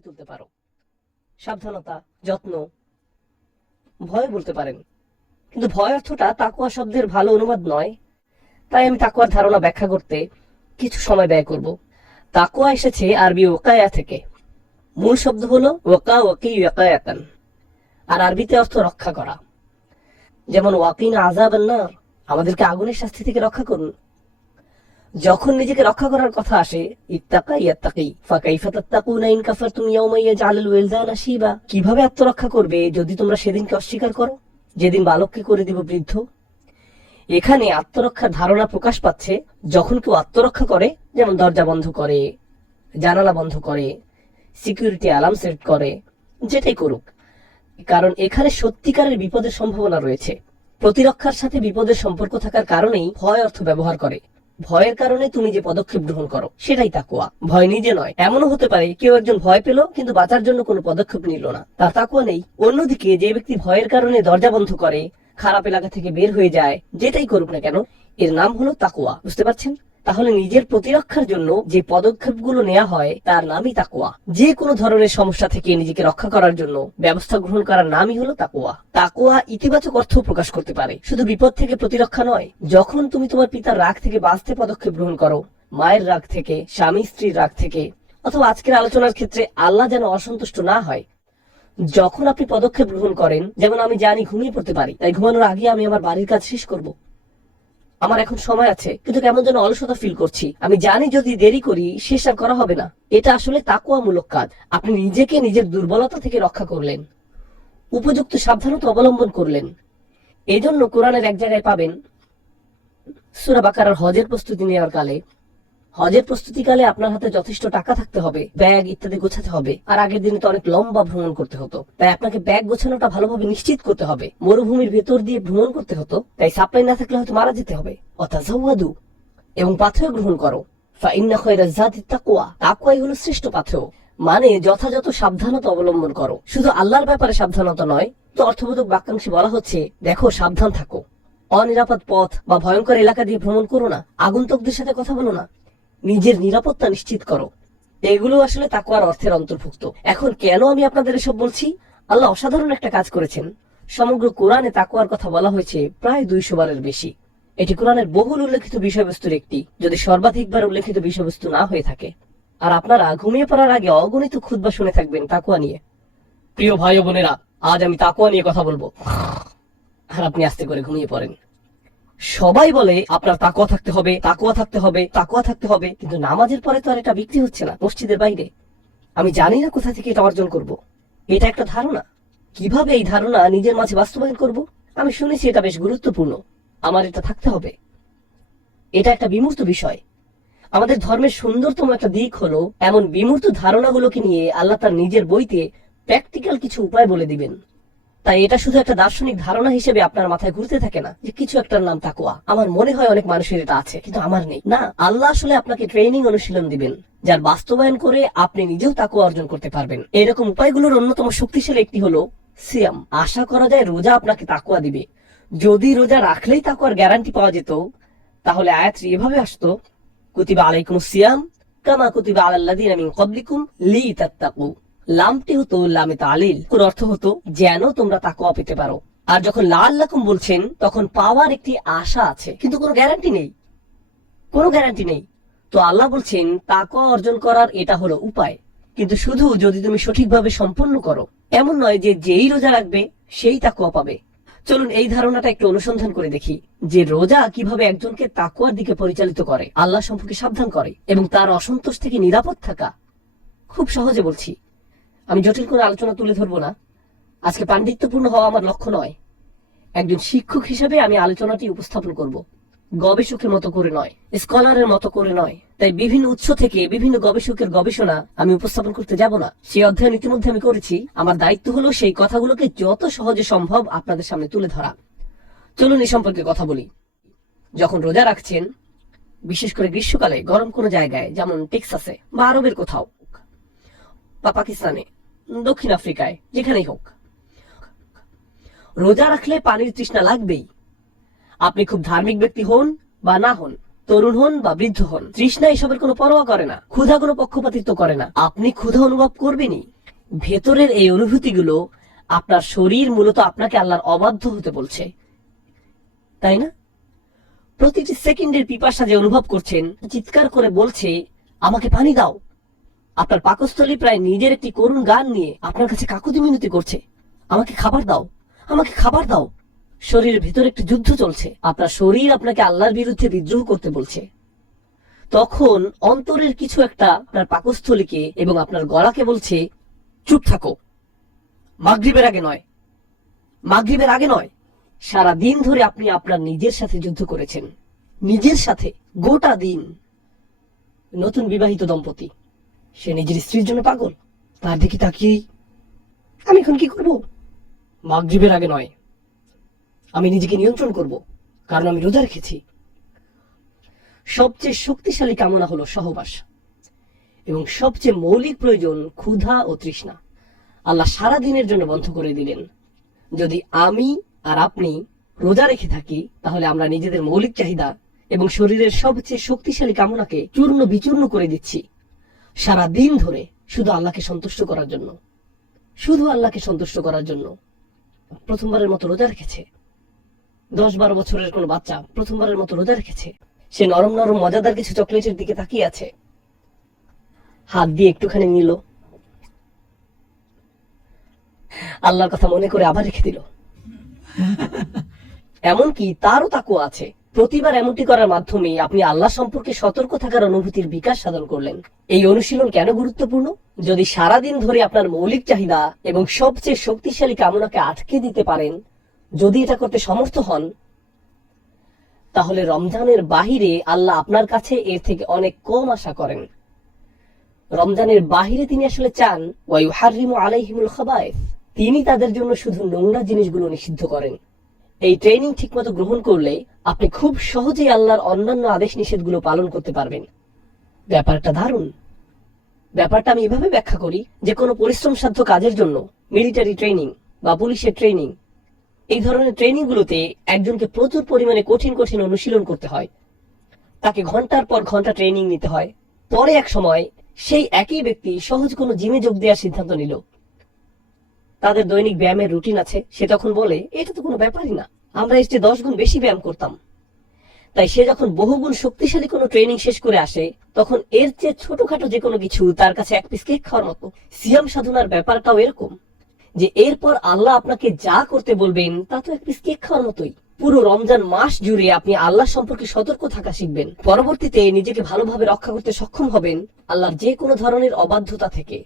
গড়ে তুলতে পারো। সাবধানতা, যত্ন, ভয় বলতে পারেন, কিন্তু ভয় অর্থটা তাকওয়া শব্দের ভালো অনুবাদ নয়। তাই আমি তাকওয়ার ধারণা ব্যাখ্যা করতে কিছু সময় ব্যয় করব। তাকওয়া এসেছে আরবি ওয়াকায়া থেকে। মূল শব্দ হলো ওয়াকা ওয়াকি ওয়াকায়াতান, আর আরবিতে অর্থ রক্ষা করা। যেমন ওয়াকিনা আযাবান নার, আমাদেরকে আগুনের শাস্তি থেকে রক্ষা করুন। যখন নিজেকে রক্ষা করার কথা আসে, ইত্তাকা ইয়াত্তাকি ফাকাইফা তাত্তাকুনা ইন কাফারতুম ইয়াওমা ইয়াজআলুল ওয়ালদানা শিবা, কিভাবে আত্মরক্ষা করবে যদি তোমরা সেদিনকে অস্বীকার করো, যেদিন বালককে করে দিব বৃদ্ধ। এখানে আত্মরক্ষার ধারণা প্রকাশ পাচ্ছে যখন কেউ আত্মরক্ষা করে, যেমন দরজা বন্ধ করে, জানালা বন্ধ করে, সিকিউরিটি অ্যালার্ম সেট করে, যেটাই করুক, কারণ এখানে সত্যিকারের বিপদের সম্ভাবনা রয়েছে। প্রতিরক্ষার সাথে বিপদের সম্পর্ক থাকার কারণেই ভয় অর্থ ব্যবহার করে। ভয়ের কারণে তুমি যে পদক্ষেপ গ্রহণ করো সেটাই তাকওয়া, ভয় নিজে নয়। এমনও হতে পারে কেউ একজন ভয় পেল কিন্তু বাঁচার জন্য কোনো পদক্ষেপ নিল না, তার তাকওয়া নেই। অন্যদিকে যে ব্যক্তি ভয়ের কারণে দরজা বন্ধ করে, খারাপ এলাকা থেকে বের হয়ে যায়, যেটাই করুক না কেন, এর নাম হলো তাকওয়া। বুঝতে পারছেন? তাহলে নিজের প্রতিরক্ষার জন্য যে পদক্ষেপগুলো নেওয়া হয় তার নামই তাকওয়া। যে কোনো ধরনের সমস্যা থেকে নিজেকে রক্ষা করার জন্য ব্যবস্থা গ্রহণ করার নামই হলো তাকওয়া। তাকওয়া ইতিবাচক অর্থ প্রকাশ করতে পারে, শুধু বিপদ থেকে প্রতিরক্ষা নয়। যখন তুমি তোমার পিতার রাগ থেকে বাঁচতে পদক্ষেপ গ্রহণ করো, মায়ের রাগ থেকে, স্বামী স্ত্রীর রাগ থেকে, অথবা আজকের আলোচনার ক্ষেত্রে আল্লাহ যেন অসন্তুষ্ট না হয়, যখন আপনি পদক্ষেপ গ্রহণ করেন, যেমন আমি জানি ঘুমিয়ে পড়তে পারি, তাই ঘুমানোর আগে আমি আমার বাড়ির কাজ শেষ করব, আমার এখন সময় আছে, কিন্তু কেমন যেন অলসতা ফিল করছি, আমি জানি যদি দেরি করি শেষ আর করা হবে না। এটা আসলে তাকওয়ামূলক কাজ। আপনি নিজেকে নিজের দুর্বলতা থেকে রক্ষা করলেন, উপযুক্ত সাবধানতা অবলম্বন করলেন। এজন্য কোরআনের এক জায়গায় পাবেন, সূরা বাকারার হজের প্রস্তুতি নেওয়ার কালে, হজের প্রস্তুতিকালে আপনার হাতে যথেষ্ট টাকা থাকতে হবে, ব্যাগ ইত্যাদি গোছাতে হবে। আর আগের দিনে তো অনেক লম্বা ভ্রমণ করতে হতো, তাই আপনাকে ব্যাগ গোছানোটা ভালোভাবে নিশ্চিত করতে হবে। মরুভূমির ভেতর দিয়ে ভ্রমণ করতে হতো, তাই সাপ্লাই না থাকলে হয়তো মারা যেতে হবে। অতাজাওয়াদু, এবং পাথেয় গ্রহণ করো। ফাইন্না খায়রাজ যাতি তাকওয়া, তাকওয়াই হলো শ্রেষ্ঠ পাথেয়। মানে যথাযথ সাবধানতা অবলম্বন করো। শুধু আল্লাহর ব্যাপারে সাবধানতা নয়, তো অর্থবোধক বাক্যাংশে বলা হচ্ছে, দেখো সাবধান থাকো, অনিরাপদ পথ বা ভয়ঙ্কর এলাকা দিয়ে ভ্রমণ করো না, আগন্তুকদের সাথে কথা বলো না, নিজের নিরাপত্তা নিশ্চিত করো। এগুলো আসলে তাকওয়ার অর্থের অন্তর্ভুক্ত। এখন কেন আমি আপনাদের এসব বলছি? আল্লাহ অসাধারণ একটা কাজ করেছেন। সমগ্র কোরআনে তাকওয়ার কথা বলা হয়েছে প্রায় 200 বারের বেশি। এটি কোরআনের বহুল উল্লেখিত বিষয়বস্তুর একটি, যদি সর্বাধিকবার উল্লেখিত বিষয়বস্তু না হয়ে থাকে। আর আপনারা ঘুমিয়ে পড়ার আগে অগণিত খুতবা শুনে থাকবেন তাকওয়া নিয়ে। প্রিয় ভাই ও বোনেরা, আজ আমি তাকওয়া নিয়ে কথা বলবো, আর আপনি আস্তে করে ঘুমিয়ে পড়েন। সবাই বলে আপনার তাকওয়া থাকতে হবে, তাকওয়া থাকতে হবে, তাকওয়া থাকতে হবে, কিন্তু নামাজের পরে তো আর এটা বিক্রি হচ্ছে না মসজিদের বাইরে। আমি জানি না কোথা থেকে এটা অর্জন করব। এটা একটা ধারণা, কিভাবে এই ধারণা নিজের মাঝে বাস্তবায়ন করব? আমি শুনেছি এটা বেশ গুরুত্বপূর্ণ, আমার এটা থাকতে হবে। এটা একটা বিমূর্ত বিষয়। আমাদের ধর্মের সুন্দরতম একটা দিক হলো এমন বিমূর্ত ধারণাগুলোকে নিয়ে আল্লাহ তার নিজের বইতে প্র্যাকটিক্যাল কিছু উপায় বলে দিবেন। তাই এটা শুধু একটা দার্শনিক ধারণা হিসেবে আপনার মাথায় ঘুরতে থাকে না যে কিছু একটার নাম তাকওয়া। আমার মনে হয় অনেক মানুষের এটা আছে, কিন্তু আমার নেই। না, আল্লাহ আসলে আপনাকে ট্রেনিং অনুশীলন দিবেন, যার বাস্তবায়ন করে আপনি নিজেও তাকওয়া অর্জন করতে পারবেন। এরকম উপায়গুলোর অন্যতম শক্তিশালী একটি হলো সিয়াম। আশা করা যায় রোজা আপনাকে তাকওয়া দিবে। যদি রোজা রাখলেই তাকওয়ার গ্যারান্টি পাওয়া যেত, তাহলে আয়াতটি এভাবে আসতো, কুতিবা আলাইকুমুস সিয়াম কামা কুতিবা আলাল্লাযিনা মিন ক্বাবলিকুম লিতাত্তাকু। লামটি হতো লামে তালিল, কোন অর্থ হতো যেন তোমরা তাকওয়া পেতে পারো। আর যখন লাআল্লাকুম বলছেন, তখন পাওয়ার একটি আশা আছে, কিন্তু কোনো গ্যারান্টি নেই, কোনো গ্যারান্টি নেই। তো আল্লাহ বলছেন তাকওয়া অর্জন করার এটা হলো উপায়, কিন্তু শুধু যদি তুমি সঠিকভাবে সম্পন্ন করো। এমন নয় যে যেই রোজা রাখবে সেই তাকওয়া পাবে। চলুন এই ধারণাটা একটু অনুসন্ধান করে দেখি যে রোজা কিভাবে একজনকে তাকওয়ার দিকে পরিচালিত করে, আল্লাহ সম্পর্কে সাবধান করে এবং তার অসন্তোষ থেকে নিরাপদ থাকা। খুব সহজে বলছি, আমি জটিল করে আলোচনা তুলে ধরবো না। আজকে পাণ্ডিত্যপূর্ণ হওয়া আমার লক্ষ্য নয়, একজন শিক্ষক হিসেবে আমি আলোচনাটি উপস্থাপন করব, গবেষকের মতো করে নয়, স্কলারের মতো করে নয়। তাই বিভিন্ন উৎস থেকে বিভিন্ন গবেষকের গবেষণা আমি উপস্থাপন করতে যাব না। সেই অধ্যয়ন ইতিমধ্যে আমি করেছি। আমার দায়িত্ব হলো সেই কথাগুলোকে যত সহজে সম্ভব আপনাদের সামনে তুলে ধরা। চলুন এই সম্পর্কে কথা বলি। যখন রোজা রাখছেন, বিশেষ করে গ্রীষ্মকালে গরম কোনো জায়গায়, যেমন টেক্সাসে বা আরবের কোথাও বা পাকিস্তানে, দক্ষিণ আফ্রিকায়, যেখানেই হোক, রোজা রাখলে পানির তৃষ্ণা লাগবেই। আপনি খুব ধার্মিক ব্যক্তি হন বা না হন, তরুণ হন বা বৃদ্ধ হন, তৃষ্ণা এসবের কোনো পরোয়া করে না, ক্ষুধা কোনো পক্ষপাতিত্ব করে না। আপনি ক্ষুধা অনুভব করবেনই। ভেতরের এই অনুভূতিগুলো আপনার শরীর মূলত আপনাকে আল্লাহর অবাধ্য হতে বলছে, তাই না? প্রতিটি সেকেন্ডের পিপাসা যে অনুভব করছেন, চিৎকার করে বলছে আমাকে পানি দাও। আপনার পাকস্থলী প্রায় নিজের একটি করুণ গান নিয়ে আপনার কাছে কাকুতি মিনতি করছে, আমাকে খাবার দাও, আমাকে খাবার দাও। শরীরের ভিতরে একটি যুদ্ধ চলছে, আপনার শরীর আপনাকে আল্লাহর বিরুদ্ধে বিদ্রোহ করতে বলছে। তখন অন্তরের কিছু একটা আপনার পাকস্থলীকে এবং আপনার গলাকে বলছে চুপ থাকো, মাগরিবের আগে নয়, মাগরিবের আগে নয়। সারা দিন ধরে আপনি আপনার নিজের সাথে যুদ্ধ করেছেন, নিজের সাথে গোটা দিন। নতুন বিবাহিত দম্পতি, সে নিজের স্ত্রীর জন্য পাগল, তার দিকে তাকিয়েই আমি এখন কি করব? মাগরিবের আগে নয়, আমি নিজেকে নিয়ন্ত্রণ করব, কারণ আমি রোজা রেখেছি। সবচেয়ে শক্তিশালী কামনা হলো সহবাস, এবং সবচেয়ে মৌলিক প্রয়োজন ক্ষুধা ও তৃষ্ণা আল্লাহ সারা দিনের জন্য বন্ধ করে দিলেন। যদি আমি আর আপনি রোজা রেখে থাকি, তাহলে আমরা নিজেদের মৌলিক চাহিদা এবং শরীরের সবচেয়ে শক্তিশালী কামনাকে চূর্ণ বিচূর্ণ করে দিচ্ছি সারা দিন ধরে, শুধু আল্লাহকে সন্তুষ্ট করার জন্য, শুধু আল্লাহকে সন্তুষ্ট করার জন্য। প্রথমবারের মতো রোজা রেখেছে, 10-12 বছরের কোনো বাচ্চা প্রথমবারের মতো রোজা রেখেছে। সে নরম নরম মজাদার কিছু চকলেটের দিকে তাকিয়ে আছে, হাত দিয়ে একটুখানি নিল, আল্লাহর কথা মনে করে আবার রেখে দিল। এমনকি তারও তাকুয়া আছে। প্রতিবার এমনটি করার মাধ্যমে আপনি আল্লাহ সম্পর্কে সতর্ক থাকার অনুভূতির বিকাশ সাধন করলেন। এই অনুশীলন কেন গুরুত্বপূর্ণ? যদি সারাদিন ধরে আপনার মৌলিক চাহিদা এবং সবচেয়ে শক্তিশালী কামনাকে আটকে দিতে পারেন, যদি এটা করতে সমর্থ হন, তাহলে রমজানের বাহিরে আল্লাহ আপনার কাছে এর থেকে অনেক কম আশা করেন। রমজানের বাহিরে তিনি আসলে চান ওয়ায়ুহাররিমু আলাইহিমুল খাবায়েস, তিনি তাদের জন্য শুধু নোংরা জিনিসগুলো নিষিদ্ধ করেন। এই ট্রেনিং ঠিকমতো গ্রহণ করলে আপনি খুব সহজেই আল্লাহর অন্যান্য আদেশ নিষেধগুলো পালন করতে পারবেন। ব্যাপারটা দারুণ। ব্যাপারটা আমি এভাবে ব্যাখ্যা করি যে কোনো পরিশ্রমসাধ্য কাজের জন্য, মিলিটারি ট্রেনিং বা পুলিশের ট্রেনিং, এই ধরনের ট্রেনিং গুলোতে একজনকে প্রচুর পরিমাণে কঠিন কঠিন অনুশীলন করতে হয়, তাকে ঘন্টার পর ঘন্টা ট্রেনিং নিতে হয়। পরে এক সময় সেই একই ব্যক্তি সহজ কোনো জিমে যোগ দেওয়ার সিদ্ধান্ত নিল, তাদের দৈনিক ব্যায়ামের রুটিন আছে, সে তখন বলে এটা তো কোনো ব্যাপারই না, আমরা এর চেয়ে 10 গুণ বেশি ব্যায়াম করতাম। তাই সে যখন বহুগুণ শক্তিশালী কোনো ট্রেনিং শেষ করে আসে, তখন এর চেয়ে ছোটখাটো যে কোনো কিছু তার কাছে এক পিস কেক খাওয়ার মতো। সিয়াম সাধনার ব্যাপারটাও এরকম, যে এরপর আল্লাহ আপনাকে যা করতে বলবেন তা তো এক পিস কেক খাওয়ার মতোই। পুরো রমজান মাস জুড়ে আপনি আল্লাহ সম্পর্কে সতর্ক থাকা শিখবেন। পরবর্তীতে নিজেকে ভালোভাবে রক্ষা করতে সক্ষম হবেন আল্লাহর যে কোনো ধরনের অবাধ্যতা থেকে।